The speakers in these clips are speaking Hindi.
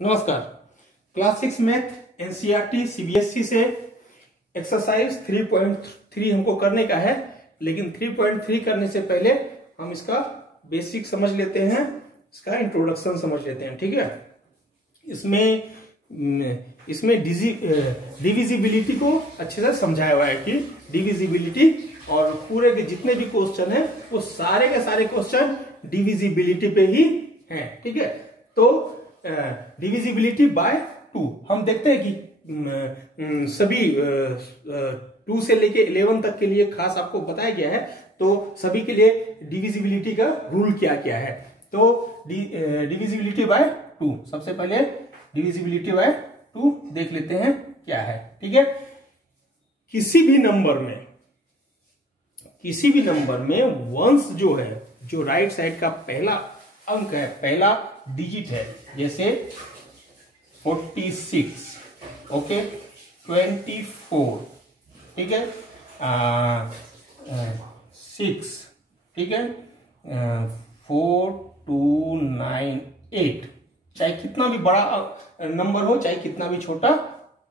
नमस्कार। क्लास 6 मैथ एनसीईआरटी सीबीएसई से एक्सरसाइज 3.3 हमको करने का है, लेकिन 3.3 करने से पहले हम इसका बेसिक समझ लेते हैं, इसका इंट्रोडक्शन समझ लेते हैं। ठीक है, इसमें डिविजिबिलिटी को अच्छे से समझाया हुआ है कि डिविजिबिलिटी और पूरे के जितने भी क्वेश्चन है वो सारे के सारे क्वेश्चन डिविजिबिलिटी पे ही हैं। ठीक है, तो डिविजिबिलिटी बाय 2 हम देखते हैं कि सभी 2 से लेके 11 तक के लिए खास आपको बताया गया है, तो सभी के लिए डिविजिबिलिटी का रूल क्या क्या है। तो डिविजिबिलिटी बाय 2, सबसे पहले डिविजिबिलिटी बाय 2 देख लेते हैं क्या है। ठीक है, किसी भी नंबर में वंश जो है, जो राइट साइड का पहला अंक है, पहला डिजिट है, जैसे 46, ओके, 24, ठीक है, 6, ठीक है, 4, 2, 9, 8, चाहे कितना भी बड़ा नंबर हो, चाहे कितना भी छोटा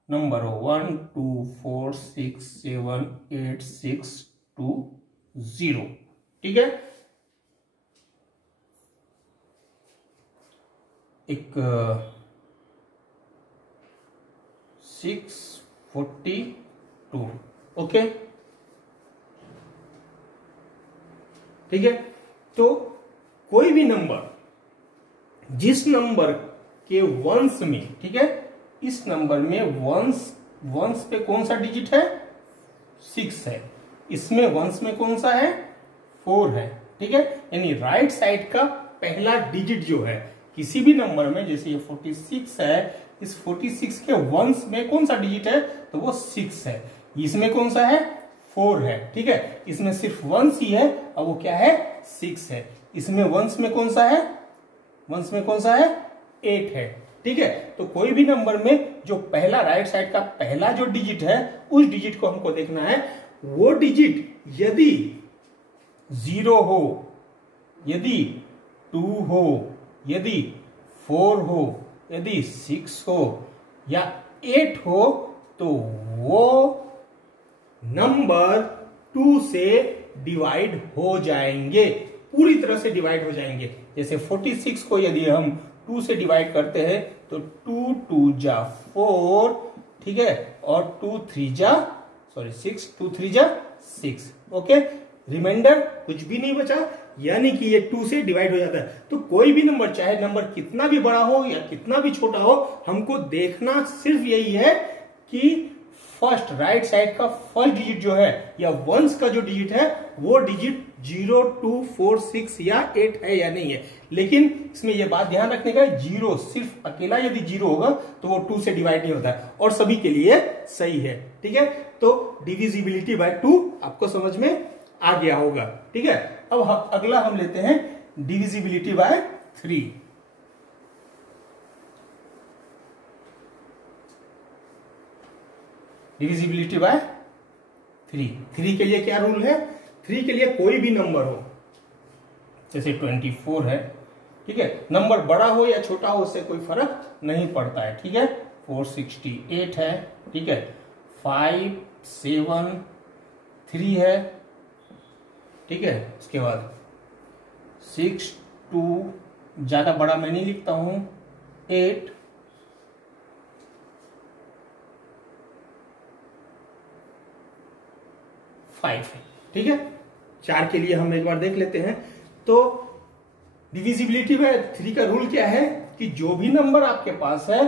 नंबर हो, 1, 2, 4, 6, 7, 8, 6, 2, 0, ठीक है। एक 642, ओके, ठीक है। तो कोई भी नंबर, जिस नंबर के वंश में, ठीक है, इस नंबर में वंश पे कौन सा डिजिट है, 6 है, इसमें वंश में कौन सा है, 4 है, ठीक है। यानी राइट साइड का पहला डिजिट जो है किसी भी नंबर में, जैसे ये 46 है, इस 46 के वंश में कौन सा डिजिट है, तो वो 6 है। इसमें कौन सा है, 4 है, ठीक है। इसमें सिर्फ वंश ही है और वो क्या है, 6 है। इसमें वंश में कौन सा है, 8 है, ठीक है। तो कोई भी नंबर में जो पहला राइट साइड का पहला जो डिजिट है, उस डिजिट को हमको देखना है। वो डिजिट यदि 0 हो, यदि 2 हो, यदि 4 हो, यदि 6 हो या 8 हो, तो वो नंबर 2 से डिवाइड हो जाएंगे, पूरी तरह से डिवाइड हो जाएंगे। जैसे 46 को यदि हम 2 से डिवाइड करते हैं तो 2 2 जा 4, ठीक है, और 2 3 जा 6, ओके। रिमाइंडर कुछ भी नहीं बचा, यानी कि ये 2 से डिवाइड हो जाता है। तो कोई भी नंबर, चाहे नंबर कितना भी बड़ा हो या कितना भी छोटा हो, हमको देखना सिर्फ यही है कि फर्स्ट राइट साइड का फर्स्ट डिजिट जो है या वंश का जो डिजिट है, वो डिजिट 0, 2, 4, 6 या 8 है या नहीं है। लेकिन इसमें यह बात ध्यान रखने का, 0 सिर्फ अकेला यदि 0 होगा तो वो 2 से डिवाइड नहीं होता है, और सभी के लिए सही है, ठीक है। तो डिविजिबिलिटी बाय 2 आपको समझ में आ गया होगा, ठीक है। अब अगला हम लेते हैं डिविजिबिलिटी बाय 3। डिविजिबिलिटी बाय 3 के लिए क्या रूल है, 3 के लिए कोई भी नंबर हो, जैसे 24 है, ठीक है, नंबर बड़ा हो या छोटा हो उससे कोई फर्क नहीं पड़ता है, ठीक है। 468 है, ठीक है, 5 7 3 है, ठीक है। उसके बाद 6 2, ज्यादा बड़ा मैं नहीं लिखता हूं, 8 5 है, ठीक है। 4 के लिए हम एक बार देख लेते हैं। तो डिविजिबिलिटी बाय 3 का रूल क्या है कि जो भी नंबर आपके पास है,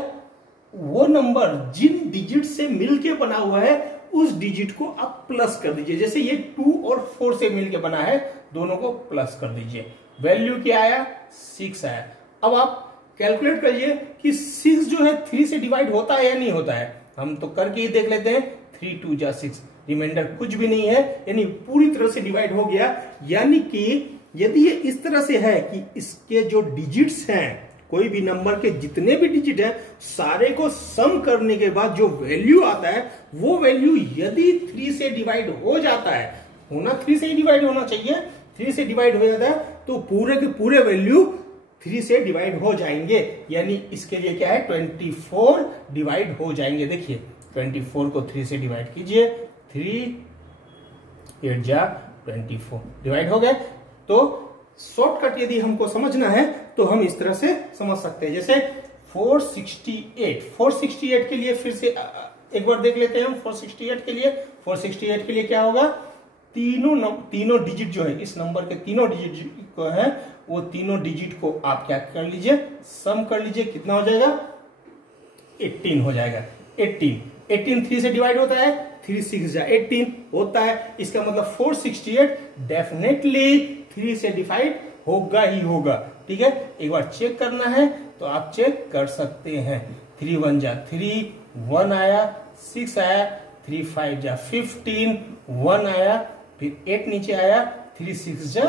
वो नंबर जिन डिजिट से मिलके बना हुआ है, उस डिजिट को आप प्लस कर दीजिए। जैसे ये 2 और 4 से मिलके बना है, दोनों को प्लस कर दीजिए। वैल्यू क्या आया, 6 आया। अब आप कैलकुलेट करिए कि 6 जो है 3 से डिवाइड होता है या नहीं होता है। हम तो करके ही देख लेते हैं, 3 2 जा 6, रिमाइंडर कुछ भी नहीं है, यानी पूरी तरह से डिवाइड हो गया। यानी कि यदि ये इस तरह से है कि इसके जो डिजिट्स हैं, कोई भी नंबर के जितने भी डिजिट हैं, सारे को सम करने के बाद जो वैल्यू आता है, वो वैल्यू यदि 3 से डिवाइड हो जाता है, होना 3 से ही डिवाइड होना चाहिए, 3 से डिवाइड हो जाता है, तो पूरे के पूरे वैल्यू 3 से डिवाइड हो जाएंगे, यानी इसके लिए क्या है 24 डिवाइड हो जाएंगे। देखिए 24 को 3 से डिवाइड कीजिए, 3 8 जा 24 डिवाइड हो गए। तो शॉर्टकट यदि हमको समझना है तो हम इस तरह से समझ सकते हैं, जैसे 468 के लिए फिर से एक बार देख लेते हैं हम। 468 के लिए क्या होगा, तीनों डिजिट जो है इस नंबर के तीनों डिजिट को है, वो तीनों डिजिट को आप क्या कर लीजिए, सम कर लीजिए, कितना हो जाएगा 18 हो जाएगा। 18 3 से डिवाइड होता है, 3 6 जा 18 होता है, इसका मतलब 468 डेफिनेटली 3 से डिवाइड होगा ही होगा। ठीक है, एक बार चेक करना है तो आप चेक कर सकते हैं। 3 1 जा 3, 1 आया, 6 आया, 3 5 जा 15, 1 आया, फिर 8 नीचे आया, 3 6 जा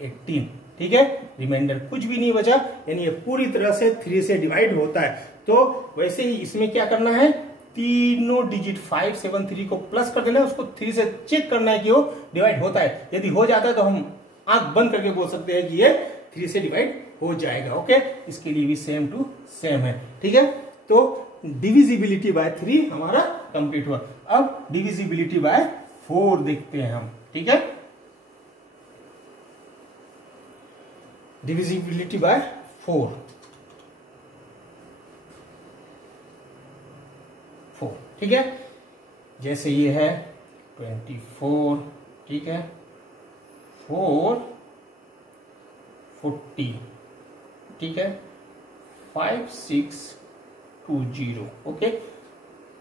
18। ठीक है, रिमाइंडर कुछ भी नहीं बचा, यानी ये पूरी तरह से 3 से डिवाइड होता है। तो वैसे ही इसमें क्या करना है, तीनों डिजिट 573 को प्लस कर देना है, उसको 3 से चेक करना है कि वो डिवाइड होता है। यदि हो जाता है तो हम आंख बंद करके बोल सकते हैं कि ये 3 से डिवाइड हो जाएगा। ओके, इसके लिए भी सेम टू सेम है। ठीक है, तो डिविजिबिलिटी बाय 3 हमारा कंप्लीट हुआ। अब डिविजिबिलिटी बाय 4 देखते हैं हम। ठीक है, डिविजिबिलिटी बाय 4 ठीक है, जैसे ये है 24, ठीक है, 4 40, ठीक है, 5 6 2 0। ओके,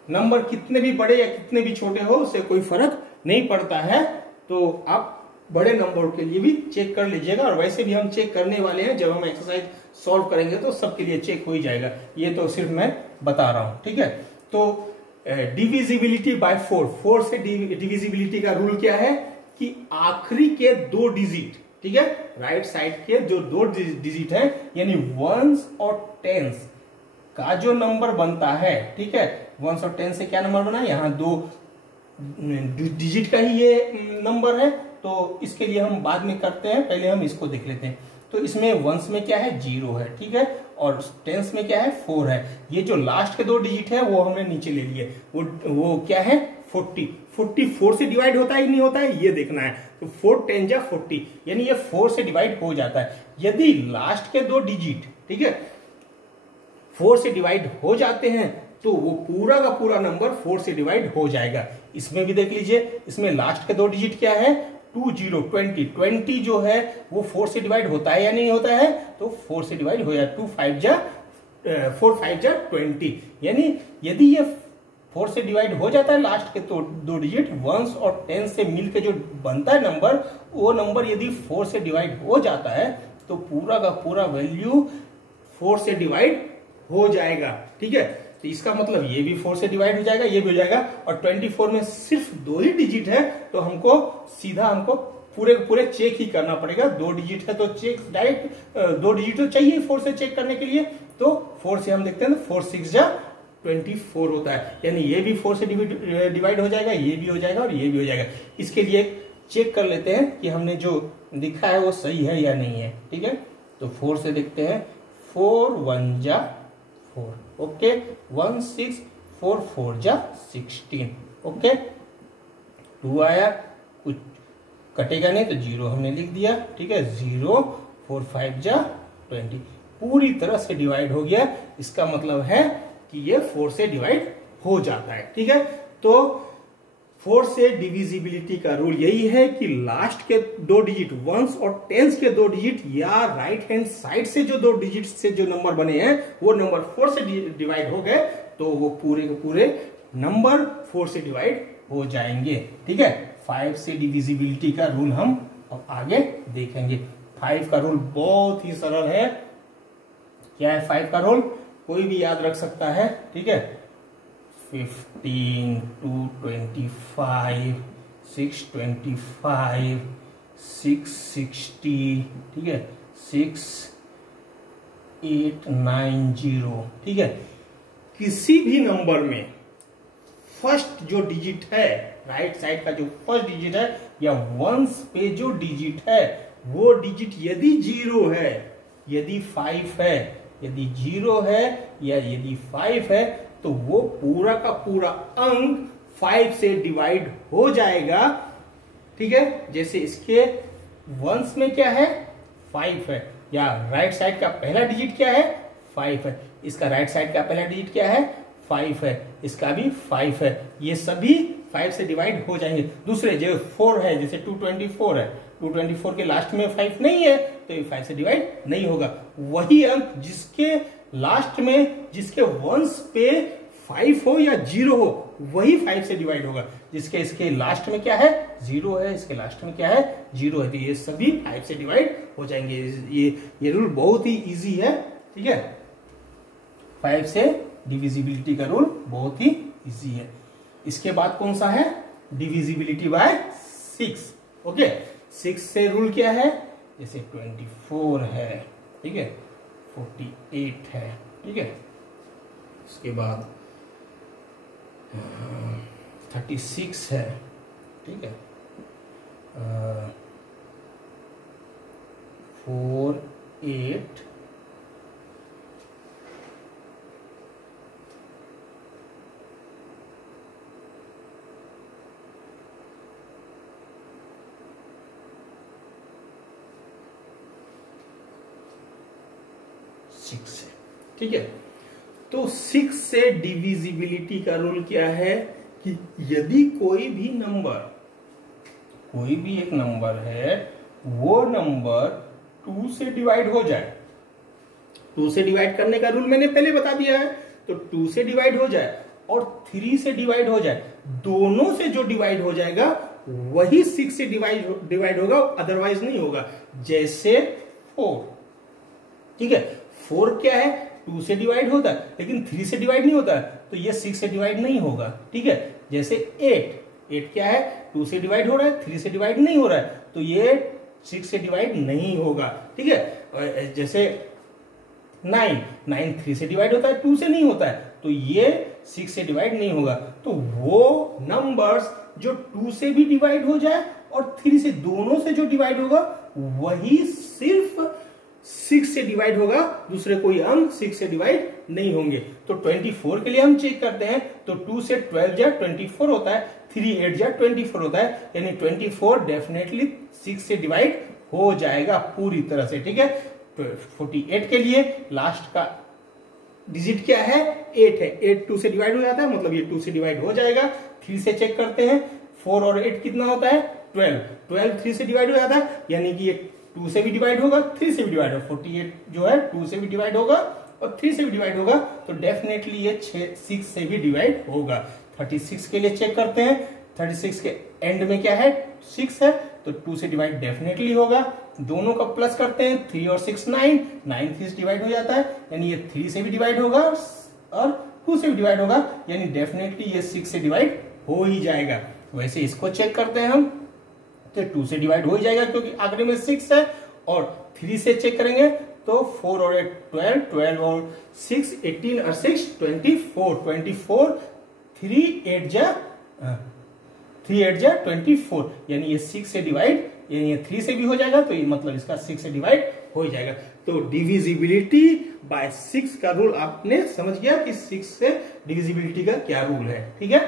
नंबर कितने भी बड़े या कितने भी छोटे हो उससे कोई फर्क नहीं पड़ता है, तो आप बड़े नंबर के लिए भी चेक कर लीजिएगा। और वैसे भी हम चेक करने वाले हैं, जब हम एक्सरसाइज सॉल्व करेंगे तो सबके लिए चेक हो ही जाएगा, ये तो सिर्फ मैं बता रहा हूं। ठीक है, तो डिविजिबिलिटी बाय 4 से डिविजिबिलिटी का रूल क्या है कि आखिरी के 2 डिजिट, ठीक है, राइट साइड के जो 2 डिजिट है, यानी 1s और 10s का जो नंबर बनता है, ठीक है, 1s और 10 से क्या नंबर बना, यहाँ 2 डिजिट का ही ये नंबर है, तो इसके लिए हम बाद में करते हैं, पहले हम इसको देख लेते हैं। तो इसमें 1s में क्या है 0 है, ठीक है, और 10s में क्या है 4 है। ये जो लास्ट के 2 डिजिट है वो हमने नीचे ले लिए, वो क्या है 40 4 से डिवाइड होता है कि नहीं होता है ये देखना है। तो 4 10 जा 40, यानी ये 4 से डिवाइड हो जाता है। यदि लास्ट के 2 डिजिट, ठीक है, 4 से डिवाइड हो जाते हैं तो वो पूरा का पूरा नंबर 4 से डिवाइड हो जाएगा। इसमें भी देख लीजिए, इसमें लास्ट के 2 डिजिट क्या है 20 20 जो है वो 4 से डिवाइड होता है या नहीं होता है, तो 4 से डिवाइड हो जाए, 4 5 जा 20, यानी यदि ये 4 से डिवाइड हो जाता है लास्ट के 2 डिजिट 1s और 10 से मिलकर जो बनता है नंबर, वो नंबर यदि 4 से डिवाइड हो जाता है तो पूरा का पूरा वैल्यू 4 से डिवाइड हो जाएगा। ठीक है, तो इसका मतलब ये भी 4 से डिवाइड हो जाएगा, ये भी हो जाएगा, और 24 में सिर्फ 2 ही डिजिट है, तो हमको पूरे चेक ही करना पड़ेगा। 2 डिजिट है तो चेक डायरेक्ट 2 डिजिट तो चाहिए 4 से चेक करने के लिए, तो 4 से हम देखते हैं 4 6 जा 24 होता है, यानी ये भी 4 से डिवाइड हो जाएगा, ये भी हो जाएगा और ये भी हो जाएगा। इसके लिए चेक कर लेते हैं कि हमने जो लिखा है वो सही है या नहीं है। ठीक है, तो 4 से देखते हैं, 4 1 जा 4, ओके, 1 6 4 4 जा 16, ओके, 2 आया, कुछ कटेगा नहीं तो 0 हमने लिख दिया। ठीक है, 0 4 5 जा 20, पूरी तरह से डिवाइड हो गया। इसका मतलब है कि ये 4 से डिवाइड हो जाता है। ठीक है, तो 4 से डिविजिबिलिटी का रूल यही है कि लास्ट के 2 डिजिट 1s और 10s के 2 डिजिट या राइट हैंड साइड से जो 2 डिजिट से जो नंबर बने हैं वो नंबर 4 से डिवाइड हो गए, तो वो पूरे के पूरे नंबर 4 से डिवाइड हो जाएंगे। ठीक है, 5 से डिविजिबिलिटी का रूल हम अब आगे देखेंगे। 5 का रूल बहुत ही सरल है। क्या है 5 का रूल, कोई भी याद रख सकता है। ठीक है, 15 2 25 6 25 6 60, ठीक है, 6 8 9 0। ठीक है, किसी भी नंबर में फर्स्ट जो डिजिट है, राइट साइड का जो फर्स्ट डिजिट है या 1s पे जो डिजिट है वो डिजिट यदि 0 है यदि 5 है, यदि 0 है या यदि 5 है तो वो पूरा का पूरा अंक 5 से डिवाइड हो जाएगा। ठीक है, जैसे इसके वंश में क्या है 5 है, या राइट साइड का पहला डिजिट क्या है 5 है, इसका राइट साइड का पहला डिजिट क्या है 5 है, इसका भी 5 है, ये सभी 5 से डिवाइड हो जाएंगे। दूसरे जो 4 है, जैसे 224 है, 224 के लास्ट में 5 नहीं है तो ये 5 से डिवाइड नहीं होगा। वही अंक जिसके लास्ट में, जिसके वंश पे 5 हो या 0 हो, वही 5 से डिवाइड होगा। जिसके इसके लास्ट में क्या है 0 है, इसके लास्ट में क्या है 0 है, तो ये सभी 5 से डिवाइड हो जाएंगे। ये रूल बहुत ही इजी है। ठीक है, 5 से डिविजिबिलिटी का रूल बहुत ही इजी है। इसके बाद कौन सा है डिविजिबिलिटी बाय 6। ओके, 6 से रूल क्या है, जैसे 24 है, ठीक है, 48 है, ठीक है, उसके बाद 36 है, ठीक है, 4 8 6 है। ठीक है, तो 6 से डिविजिबिलिटी का रूल क्या है कि यदि कोई भी नंबर, कोई भी एक नंबर है, वो नंबर 2 से डिवाइड हो जाए, 2 से डिवाइड करने का रूल मैंने पहले बता दिया है, तो 2 से डिवाइड हो जाए और 3 से डिवाइड हो जाए, दोनों से जो डिवाइड हो जाएगा वही 6 से डिवाइड होगा, अदरवाइज नहीं होगा। जैसे 4, ठीक है, 4 क्या है 2 से डिवाइड होता है, लेकिन 3 से डिवाइड नहीं होता है, तो ये 6 से डिवाइड नहीं होगा। ठीक है, जैसे 8 क्या है 2 से डिवाइड हो रहा है, 3 से डिवाइड नहीं हो रहा है, तो ये 6 से डिवाइड नहीं होगा। ठीक है, जैसे 9 3 से डिवाइड होता है, 2 से नहीं होता है, तो ये 6 से डिवाइड नहीं होगा। तो वो नंबर्स जो 2 से भी डिवाइड हो जाए और 3 से, दोनों से जो डिवाइड होगा वही सिर्फ 6 से डिवाइड होगा, दूसरे कोई अंक 6 से डिवाइड नहीं होंगे। तो 24 के लिए हम चेक करते हैं, तो 2 से 12 जा 24 होता है, 3 8 जा 24 होता है, यानी 24 डेफिनेटली 6 से डिवाइड हो जाएगा पूरी तरह से। ठीक है, 48 के लिए लास्ट का डिजिट क्या है 8 है, 8 2 से डिवाइड हो जाता है, मतलब ये 2 से डिवाइड हो जाएगा। 3 से चेक करते हैं, 4 और 8 कितना होता है 12 3 से डिवाइड हो जाता है, यानी कि ये 2 से भी डिवाइड होगा, 3 से भी डिवाइड होगा। 48 जो है 2 से भी डिवाइड होगा और 3 से भी डिवाइड होगा, तो डेफिनेटली ये 6 से भी डिवाइड होगा। 36 के लिए चेक करते हैं, 36 के एंड में क्या है 6 है, तो 2 से डिवाइड डेफिनेटली होगा। दोनों का प्लस करते हैं, 3 और 6 9 3 से डिवाइड हो जाता है, यानी ये 3 से भी डिवाइड होगा और 2 से भी डिवाइड होगा, यानी डेफिनेटली ये 6 से डिवाइड हो ही जाएगा। वैसे इसको चेक करते हैं हम, तो 2 से डिवाइड हो ही जाएगा क्योंकि आखिरी में 6 है, और 3 से चेक करेंगे तो 4 और 8 12 12 और 6 18 और 6 24 3 8 जा 24, यानी ये 6 से डिवाइड, यानी ये 3 से भी हो जाएगा, तो ये मतलब इसका 6 से डिवाइड हो जाएगा। तो डिविजिबिलिटी बाय 6 का रूल आपने समझ गया कि 6 से डिविजिबिलिटी का क्या रूल है। ठीक है,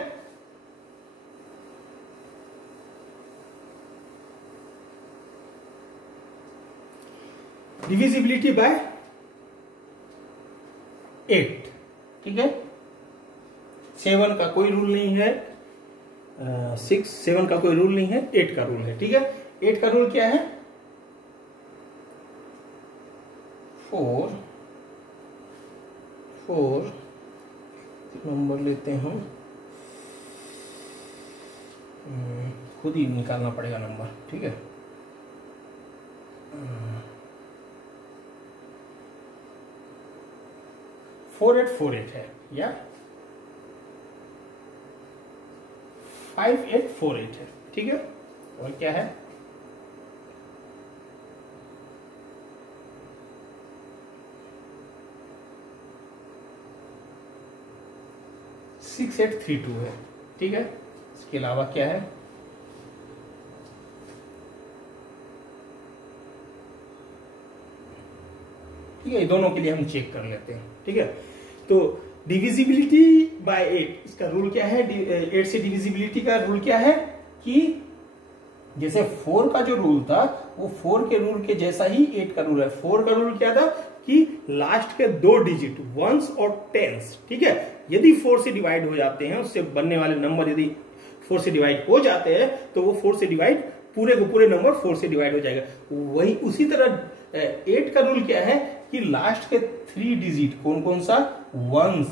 डिविजिबिलिटी बाय 8। ठीक है, 7 का कोई रूल नहीं है, 7 का कोई रूल नहीं है, 8 का रूल है। ठीक है, 8 का रूल क्या है 4 नंबर लेते हैं हम, खुद ही निकालना पड़ेगा नंबर। ठीक है, 4848 है या 5848 है। ठीक है, और क्या है 6832 है। ठीक है, इसके अलावा क्या है 6 ठीक है, ये दोनों के लिए हम चेक कर लेते हैं। ठीक है, तो डिविजिबिलिटी बाय 8 इसका रूल क्या है, 8 से डिविजिबिलिटी का रूल क्या है कि जैसे 4 का जो रूल था वो 4 के रूल के जैसा ही 8 का रूल है। 4 का रूल क्या था कि लास्ट के 2 डिजिट वंस और टेंस, ठीक है, यदि 4 से डिवाइड हो जाते हैं, उससे बनने वाले नंबर यदि 4 से डिवाइड हो जाते हैं तो वो 4 से डिवाइड पूरे के पूरे नंबर 4 से डिवाइड हो जाएगा। वही उसी तरह 8 का रूल क्या है कि लास्ट के 3 डिजिट कौन कौन सा, वंस,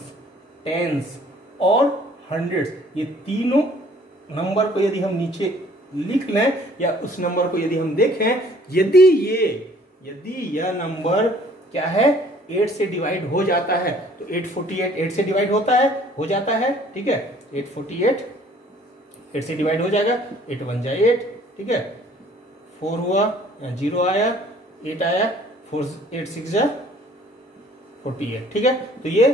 टेंस और हंड्रेड्स, ये तीनों नंबर को यदि हम नीचे लिख लें या उस नंबर को यदि हम देखें, यदि यह नंबर क्या है 8 से डिवाइड हो जाता है तो 848 8 से डिवाइड हो जाता है। ठीक है, 848 8 से डिवाइड हो जाएगा, 8 1 जा 8, ठीक है, 4 हुआ, 0 आया, 8 आया, 4 8 6 जा 48। ठीक है, तो ये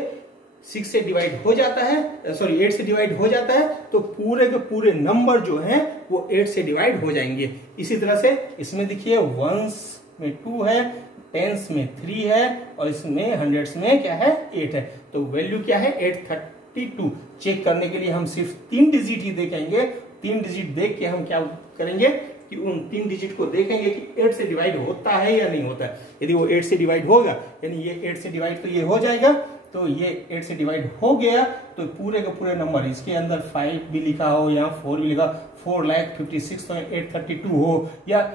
6 से डिवाइड हो जाता है, सॉरी 8 से डिवाइड हो जाता है, तो पूरे के पूरे नंबर जो हैं वो 8 से डिवाइड हो जाएंगे। इसी तरह से इसमें देखिए वंस में 2 है, टेंस में 3 है और इसमें हंड्रेड्स में क्या है 8 है। तो वैल्यू क्या है 832। चेक करने के लिए हम सिर्फ 3 डिजिट ही देखेंगे। 3 डिजिट देख के हम क्या करेंगे कि उन 3 डिजिट को देखेंगे कि 8 से डिवाइड होता है या नहीं होता है। यदि वो 8 से डिवाइड होगा, यानी ये 8 से डिवाइड तो ये हो जाएगा, तो ये 8 से डिवाइड हो गया तो पूरे के पूरे नंबर, इसके अंदर 5 भी लिखा हो या 4 भी लिखा, 4,56,832 हो या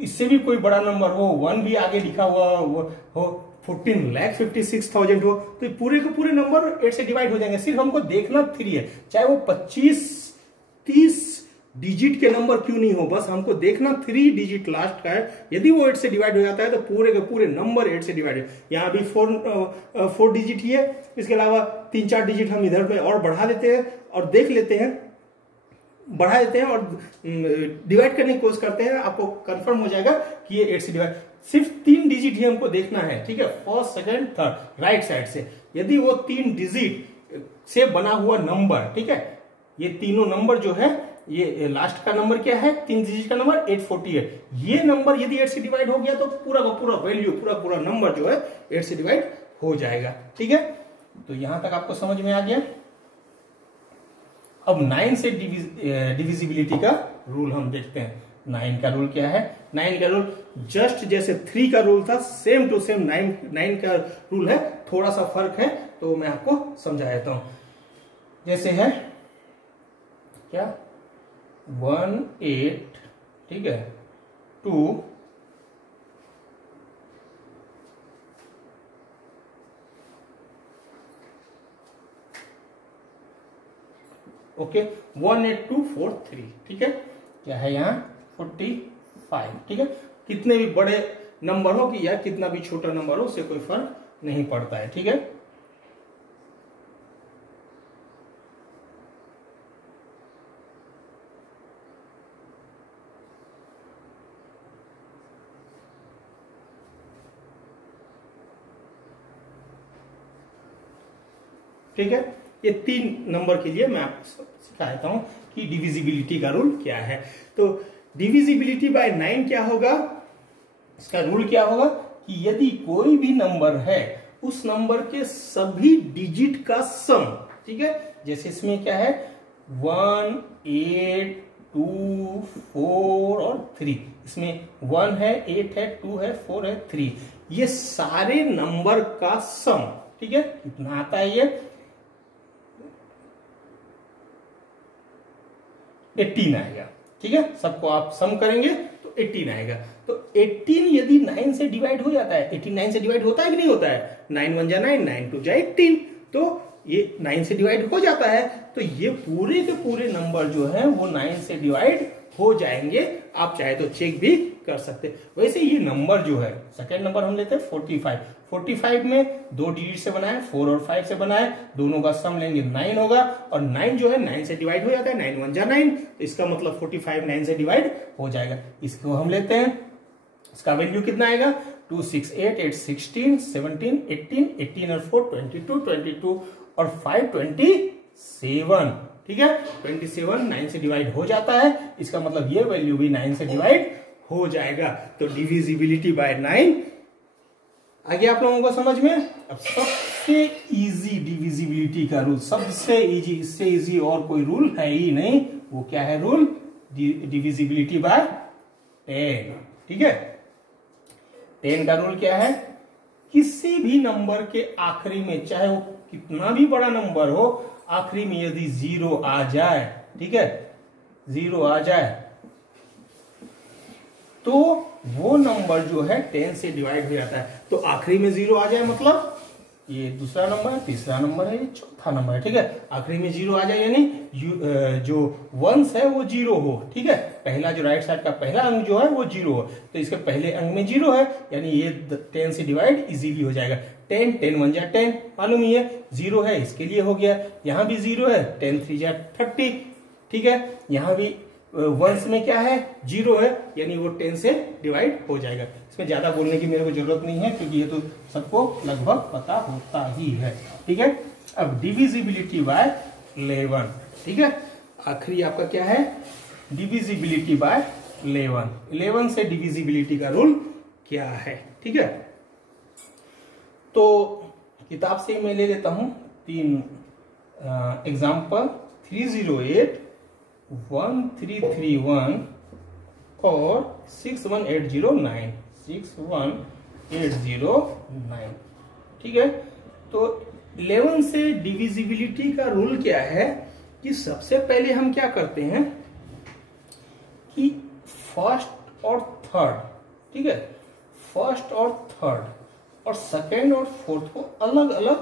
इससे भी कोई बड़ा नंबर हो, 1 भी आगे लिखा हुआ हो, 14,56,000 हो, तो ये पूरे के पूरे नंबर 8 से डिवाइड हो जाएंगे। सिर्फ हमको देखना 3 है, चाहे वो 25-30 डिजिट के नंबर क्यों नहीं हो, बस हमको देखना 3 डिजिट लास्ट का है। यदि वो 8 से डिवाइड हो जाता है तो पूरे के पूरे नंबर 8 से डिवाइड है। यहाँ भी 4 डिजिट ही है, इसके अलावा 3-4 डिजिट हम इधर में और बढ़ा देते हैं और देख लेते हैं, बढ़ा देते हैं और डिवाइड करने की कोशिश करते हैं, आपको कंफर्म हो जाएगा कि ये 8 से डिवाइड। सिर्फ 3 डिजिट ही हमको देखना है, ठीक है, first second third right side से। यदि वो 3 डिजिट से बना हुआ नंबर, ठीक है, ये तीनों नंबर जो है, ये लास्ट का नंबर क्या है 3 डिजिट का नंबर 848, ये नंबर यदि 8 से डिवाइड हो गया तो पूरा का पूरा वैल्यू, पूरा नंबर जो है 8 से डिवाइड हो जाएगा। ठीक है, तो यहां तक आपको समझ में आ गया। अब 9 से डिविजिबिलिटी का रूल हम देखते हैं। 9 का रूल क्या है, 9 का रूल जस्ट जैसे 3 का रूल था, सेम टू सेम 9 का रूल है, थोड़ा सा फर्क है, तो मैं आपको समझा देता हूं। जैसे है क्या 1 8, ठीक है, 2 ओके, 1 8 2 4 3, ठीक है, क्या है यहाँ 45, ठीक है। कितने भी बड़े नंबर हो कि या कितना भी छोटा नंबर हो, उससे कोई फर्क नहीं पड़ता है। ठीक है, ठीक है, ये 3 नंबर के लिए मैं आपको सिखाता हूं कि डिविजिबिलिटी का रूल क्या है। तो डिविजिबिलिटी बाय 9 क्या होगा, इसका रूल क्या होगा कि यदि कोई भी नंबर है उस नंबर के सभी डिजिट का सम, ठीक है, जैसे इसमें क्या है 1 8 2 4 और 3, इसमें 1 है 8 है 2 है 4 है 3, ये सारे नंबर का सम, ठीक है, कितना आता है ये 18 आएगा। ठीक है, सबको आप सम करेंगे तो 18 आएगा। तो 18 यदि 9 से डिवाइड हो जाता है, 18 9 से डिवाइड होता है कि नहीं होता है, 9 1 जा 9, 9 2 जा 18, तो ये 9 से डिवाइड हो जाता है, तो ये पूरे के पूरे नंबर जो है वो 9 से डिवाइड हो जाएंगे। आप चाहे तो चेक भी कर सकते। वैसे ये नंबर जो है, सेकेंड नंबर हम लेते हैं 45, 45 में 2 डिजिट से बना है, 4 और 5 से बना है, दोनों का सम लेंगे 9 होगा, और 9 जो है 9 से डिवाइड हो जाता है, 9 1 जा 9, तो इसका मतलब 45 9 से डिवाइड हो जाएगा। इसको हम लेते हैं, इसका वैल्यू कितना आएगा 2 6 8 8 16 17 18 18 और 4 22 22 और 5 27, ठीक है, 27 9 से डिवाइड हो जाता है, इसका मतलब ये वैल्यू भी 9 से डिवाइड हो जाएगा। तो डिविजिबिलिटी बाय 9 आ गया आप लोगों को समझ में। अब सबसे इजी डिविजिबिलिटी का रूल, सबसे इजी, इससे इजी और कोई रूल है ही नहीं। वो क्या है रूल? Divisibility bye 10। ठीक है, 10 का रूल क्या है? किसी भी नंबर के आखिरी में, चाहे वो कितना भी बड़ा नंबर हो, आखिरी में यदि 0 आ जाए, ठीक है, 0 आ जाए, तो वो नंबर जो है 10 से डिवाइड हो जाता है। तो आखिरी में 0 आ जाए मतलब ये दूसरा नंबर है, तीसरा नंबर है, ये चौथा नंबर है। ठीक है, आखिरी में 0 आ जाए यानी जो वंश है वो 0 हो। ठीक है, पहला जो राइट साइड का पहला अंक जो है वो 0 हो, तो इसके पहले अंक में 0 है, यानी ये 10 से डिवाइड इजीली हो जाएगा। 10 10 1 जा 10, मालूम ही है 0 है, इसके लिए हो गया। यहाँ भी 0 है, 10 3 जा 30। ठीक है, यहाँ भी वंश में क्या है? 0 है, यानी वो 10 से डिवाइड हो जाएगा। इसमें ज्यादा बोलने की मेरे को जरूरत नहीं है, क्योंकि ये तो सबको लगभग पता होता ही है। ठीक है, अब डिविजिबिलिटी बाय 11। ठीक है, आखिरी आपका क्या है? Divisibility bye 11। 11 से डिविजिबिलिटी का रूल क्या है? ठीक है, तो किताब से मैं ले लेता हूं 3 एग्जाम्पल। 308 1331 और 61809। 61809। ठीक है, तो 11 से डिविजिबिलिटी का रूल क्या है कि सबसे पहले हम क्या करते हैं कि फर्स्ट और थर्ड, ठीक है, फर्स्ट और थर्ड और सेकेंड और फोर्थ को अलग अलग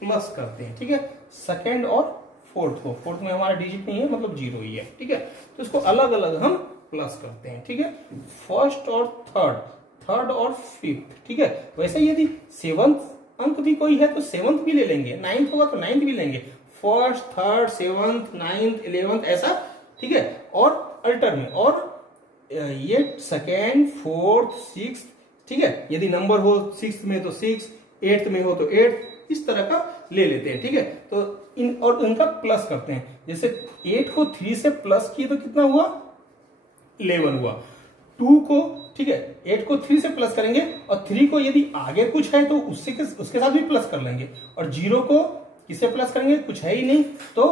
प्लस करते हैं। ठीक है, सेकेंड और फोर्थ को, फोर्थ में हमारा डिजिट नहीं है मतलब 0 ही है। ठीक है, तो इसको अलग अलग हम प्लस करते हैं। ठीक है, फर्स्ट और थर्ड, थर्ड और फिफ्थ। ठीक है, वैसे यदि 7th अंक भी कोई है तो 7th भी ले लेंगे, 9th होगा तो 9th भी लेंगे, first third 7th 9th 11th ऐसा। ठीक है, और अल्टर में, और ये सेकेंड फोर्थ 6th। ठीक है, यदि नंबर हो 6th में तो 6, 8th में हो तो 8, इस तरह का ले लेते हैं। ठीक है, तो और इनका प्लस करते हैं। जैसे 8 को 3 से प्लस किए तो कितना हुआ? 11 हुआ। 2 को, ठीक है, 8 को 3 से प्लस करेंगे, और 3 को यदि आगे कुछ है तो उसके साथ भी प्लस कर लेंगे, और 0 को किससे प्लस करेंगे? कुछ है ही नहीं तो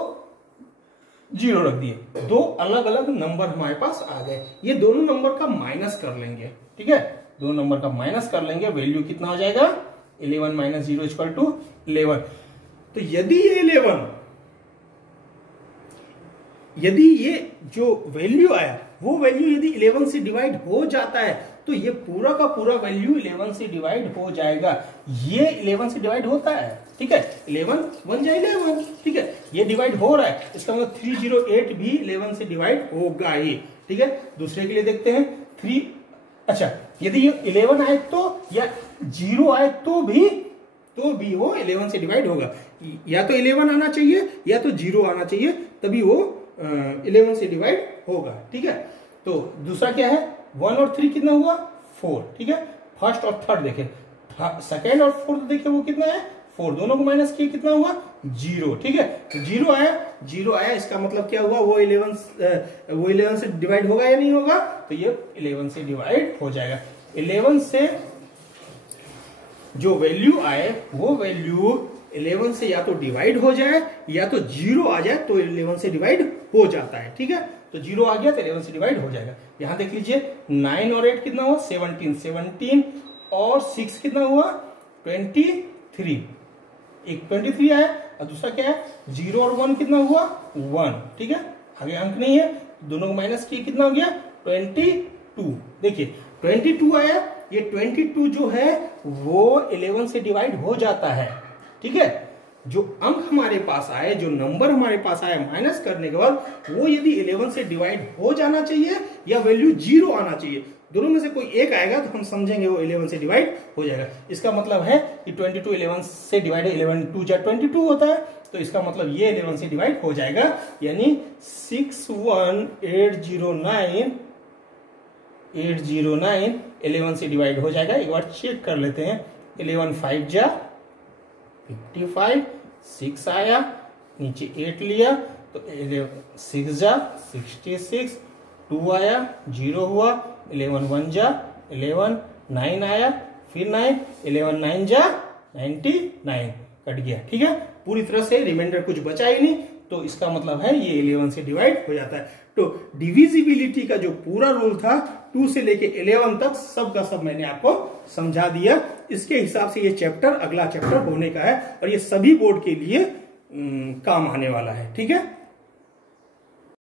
0 रख दिए। 2 अलग अलग नंबर हमारे पास आ गए। ये दोनों नंबर का माइनस कर लेंगे। ठीक है, दोनों नंबर का माइनस कर लेंगे, वैल्यू कितना हो जाएगा? 11 माइनस 0 इक्वल टू 11। तो यदि ये 11, यदि ये जो वैल्यू आया वो वैल्यू यदि 11 से डिवाइड हो जाता है तो ये पूरा का पूरा वैल्यू 11 से डिवाइड हो जाएगा। ये 11 से डिवाइड होता है। ठीक है, 11 1 जा 11। ठीक है, ये डिवाइड हो रहा है, इसका मतलब 308 भी 11 से डिवाइड होगा ही। ठीक है, दूसरे के लिए देखते हैं। 3, अच्छा, यदि ये 11 आए तो, या 0 आए तो भी वो 11 से डिवाइड होगा। या तो 11 आना चाहिए या तो 0 आना चाहिए, तभी वो 11 से डिवाइड होगा। ठीक है, तो दूसरा क्या है? 1 और 3 कितना हुआ? 4। ठीक है, फर्स्ट और थर्ड देखे, सेकेंड और फोर्थ देखे वो कितना है? 4। दोनों को माइनस किए कितना हुआ? 0। ठीक है, तो 0 आया, इसका मतलब क्या हुआ? वो 11 से डिवाइड होगा या नहीं होगा? तो ये 11 से डिवाइड हो जाएगा। 11 से जो वैल्यू आए वो वैल्यू 11 से या तो डिवाइड हो जाए या तो 0 आ जाए तो 11 से डिवाइड हो जाता है। ठीक है, तो 0 आ गया तो 11 से डिवाइड हो जाएगा। यहां देख लीजिए, 9 और 8 कितना हुआ? 17 और 6 कितना हुआ? 23। एक 23 आया, और दूसरा क्या है? 0 और 1 कितना हुआ? 1। ठीक है, आगे अंक नहीं है, दोनों को माइनस किए कितना हो गया? 22। देखिए 22 आया, ये 22 जो है वो 11 से डिवाइड हो जाता है। ठीक है, जो अंक हमारे पास आए, जो नंबर हमारे पास आया माइनस करने के बाद, वो यदि 11 से डिवाइड हो जाना चाहिए या वैल्यू 0 आना चाहिए, दोनों में से कोई एक आएगा तो हम समझेंगे वो 11 से डिवाइड हो जाएगा। इसका मतलब है कि 22 11 से डिवाइड, 11 2 जा 22 होता है, तो इसका मतलब ये 11 से डिवाइड हो जाएगा, यानी 61809 11 से डिवाइड हो जाएगा। एक बार चेक कर लेते हैं। 11 5 जा 55, 6 आया, नीचे 8 लिया तो 6 जा 66, 2 आया, 0 हुआ, 11 1 जा 11, 9 आया, फिर 9, 11 9 जा 99 कट गया। ठीक है, पूरी तरह से रिमाइंडर कुछ बचा ही नहीं, तो इसका मतलब है ये 11 से डिवाइड हो जाता है। तो डिविजिबिलिटी का जो पूरा रूल था 2 से लेके 11 तक सब का सब मैंने आपको समझा दिया। इसके हिसाब से ये चैप्टर अगला चैप्टर होने का है और ये सभी बोर्ड के लिए काम आने वाला है। ठीक है।